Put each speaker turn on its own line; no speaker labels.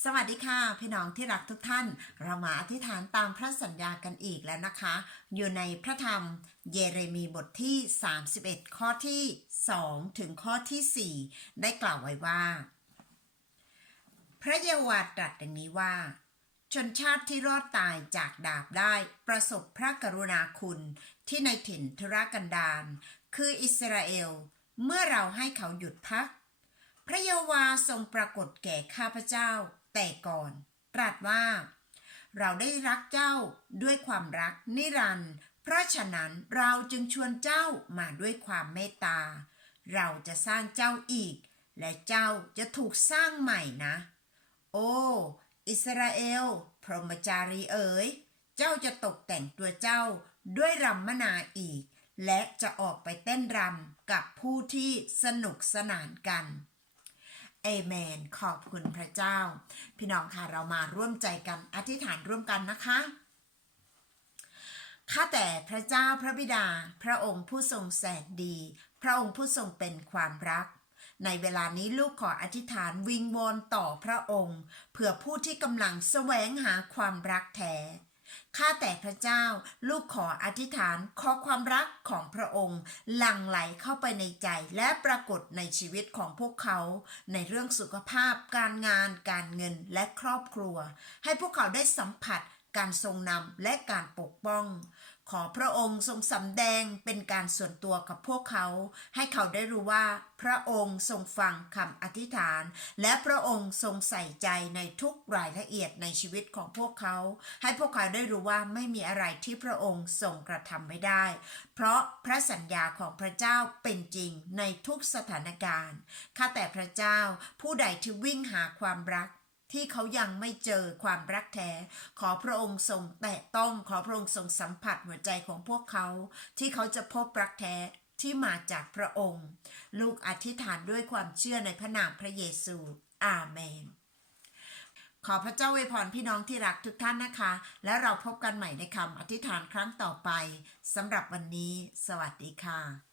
สวัสดีค่ะ พี่น้องที่รักทุกท่าน เรามาอธิษฐานตามพระสัญญากันอีกแล้วนะคะ อยู่ในพระธรรมเยเรมีบทที่ 31 ข้อที่ 2 ถึงข้อที่ 4 ได้กล่าวไว้ว่า พระเยโฮวาตรัสดังนี้ว่า ชนชาติที่รอดตายจากดาบได้ประสบพระกรุณาคุณที่ในถิ่นทุรกันดารคืออิสราเอลเมื่อเราให้เขาหยุดพัก พระเยโฮวาทรงปรากฏแก่ข้าพเจ้า แต่ก่อน ตรัสว่า เราได้รักเจ้าด้วยความรักนิรันดร์เพราะฉะนั้นเราจึงชวนเจ้ามาด้วยความเมตตา เราจะสร้างเจ้าอีก และเจ้าจะถูกสร้างใหม่นะ โอ้อิสราเอล พรหมจารีเอ๋ย เจ้าจะตกแต่งตัวเจ้าด้วยรำมนาอีก และจะออกไปเต้นรำกับผู้ที่สนุกสนานกัน เอเมน ขอบคุณพระเจ้า พี่น้องค่ะเรามาร่วมใจกันอธิษฐานร่วมกันนะคะข้าแต่พระเจ้าพระบิดา พระองค์ผู้ทรงแสนดี พระองค์ผู้ทรงเป็นความรัก ในเวลานี้ลูกขออธิษฐานวิงวอนต่อพระองค์ เพื่อผู้ที่กำลังแสวงหาความรักแท้ ข้าแต่พระเจ้า ลูกขออธิษฐานขอความรักของพระองค์ หลั่งไหลเข้าไปในใจและปรากฏในชีวิตของพวกเขา ในเรื่องสุขภาพ การงาน การเงินและครอบครัว ให้พวกเขาได้สัมผัส การทรงนำและการปกป้อง ขอพระองค์ทรงสำแดงเป็นการส่วนตัวกับพวกเขา ให้เขาได้รู้ว่า พระองค์ทรงฟังคำอธิษฐาน และพระองค์ทรงใส่ใจในทุกรายละเอียดในชีวิตของพวกเขา ให้พวกเขาได้รู้ว่าไม่มีอะไรที่พระองค์ทรงกระทำไม่ได้ เพราะพระสัญญาของพระเจ้าเป็นจริงในทุกสถานการณ์ข้าแต่พระเจ้าผู้ใดที่วิ่งหาความรัก ที่เขายังไม่เจอความรักแท้ ขอพระองค์ทรงแตะต้องขอพระองค์ทรงสัมผัสหัวใจของพวกเขา ที่เขาจะพบรักแท้ที่มาจากพระองค์ ลูกอธิษฐานด้วยความเชื่อในพระนามพระเยซู อาเมน ขอพระเจ้าอวยพรพี่น้องที่รักทุกท่านนะคะ และเราพบกันใหม่ในคำอธิษฐานครั้งต่อไปสำหรับวันนี้ สวัสดีค่ะ